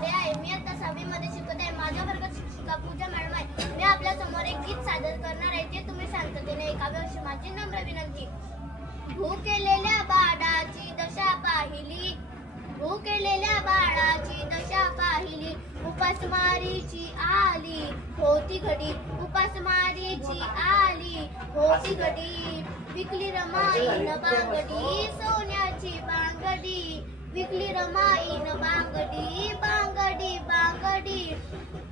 तावडे आहे. मी आता 6वी मध्ये शिकत आहे. माझ्या वर्गात शिक्षिका पूजा मॅडम आहे. मी आपल्या समोर एक गीत सादर करणार आहे. ते तुम्ही शांततेने ऐकावे अशी माझी नम्र विनंती. भूकेलेल्या बाळाची दशा पाहिली, भूकेलेल्या बाळाची दशा पाहिली, उपासमारीची आली होती घडी, उपासमारीची आली होती घडी. विकली रमाईन बांगडी, सोन्याची बांगडी, विकली रमाईन बांगडी, बांगडी बांगडी.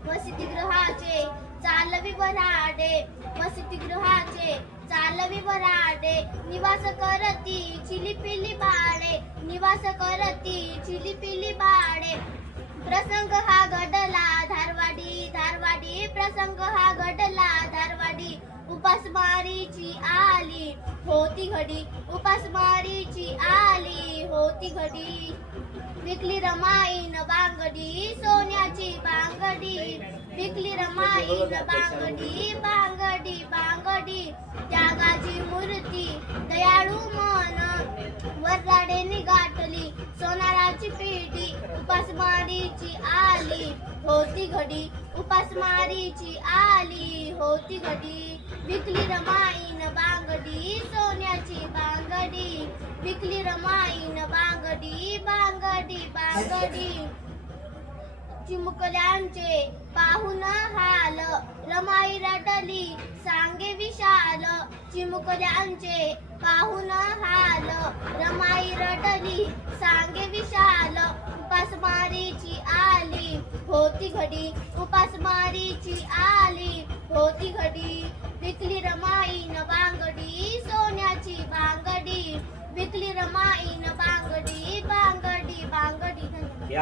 वसतिगृहाचे चालवी वऱ्हाडे, वसतिगृहाचे चालवी वऱ्हाडे, निवास करती चिलीपिली बाळे, निवास करती चिलीपिली बाळे. प्रसंग हा घडला धारवाडी, धारवाडी प्रसंग हा घडला धारवाडी, उपासमारीची आली होती घडी, उपासमारीची आली होती घडी. विकली रमाईन बांगडी, सोन्याची बांगडी, विकली रमाईन बांगडी, बांगडी बांगडी. त्यागाची मूर्ती दयाळू मन वऱ्हाडेने गाठली, सोनाराची पेटी उपासमारीची आली होती घडी, उपासमारीची आली होती घडी. विकली रमाईन बांगडी, सोन्याची बांगडी, विकली रमाईन बांगडी, बांगडी बांगडी. चिमुकल्यांचे पाहुन हाल, रमाई रडली सांगे विशाल, चिमुकल्यांचे पाहुन हाल, रमाई रडली सांगे विशाल. उपासमारीची आली होती घडी, उपासमारीची आली होती घडी. विकली रमाईन बांगडी, सोन्याची बांगडी, विकली रमाईन बांगडी, बांगडी बांगडी.